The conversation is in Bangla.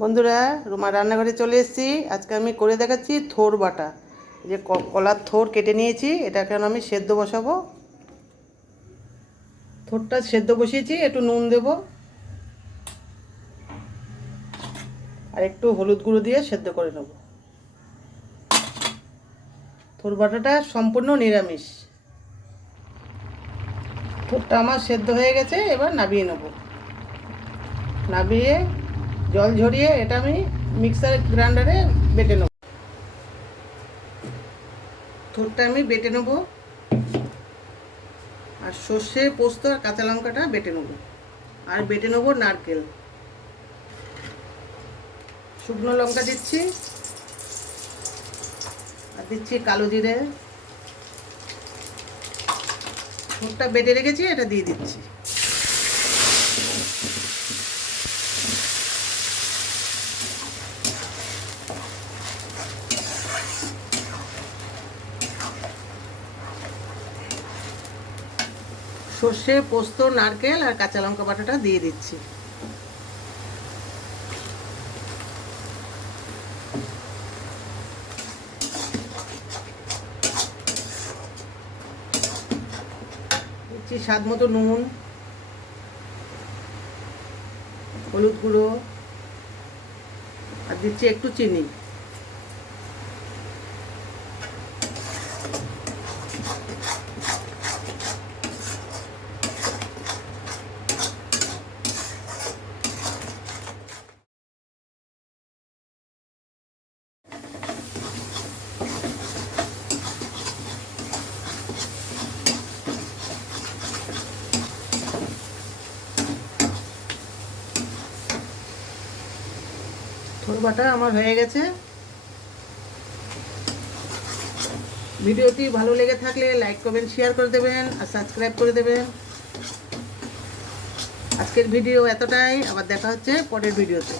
বন্ধুরা, রুমা রান্নাঘরে চলে এসেছি। আজকে আমি করে দেখাচ্ছি থোর বাটা। যে কলার থোর কেটে নিয়েছি এটা এখন আমি সেদ্ধ বসাবো। থোরটা সেদ্ধ বসিয়েছি, একটু নুন দেব। আর একটু হলুদ গুঁড়ো দিয়ে সেদ্ধ করে নেব। থোর বাটাটা সম্পূর্ণ নিরামিষ। থোরটা আমার সেদ্ধ হয়ে গেছে, এবার নাবিয়ে নেব। নাবিয়ে জল ঝরিয়ে এটা আমি মিক্সার গ্রাইন্ডারে বেটে নেব। থোরটা আমি বেটে নেব। আর সর্ষে, পোস্ত আর কাঁচা লঙ্কাটা বেটে নেব। আর বেটে নেব নারকেল। শুকনো লঙ্কা দিচ্ছি। আর দিচ্ছি কালো জিরে। থোরটা বেটে রেখেছি, এটা দিয়ে দিচ্ছি। সর্ষে, পোস্ত, নারকেল আর কাঁচা লঙ্কা বাটাটা দিয়ে দিচ্ছি। দিচ্ছি স্বাদ মতো নুন, হলুদ গুঁড়ো, আর দিচ্ছি একটু চিনি। থোর বাটা আমার হয়ে গেছে। ভিডিওটি ভালো লেগে থাকলে লাইক, কমেন্ট, শেয়ার করে দেবেন আর সাবস্ক্রাইব করে দেবেন। আজকের ভিডিও এতটাই, আবার দেখা হচ্ছে পরের ভিডিওতে।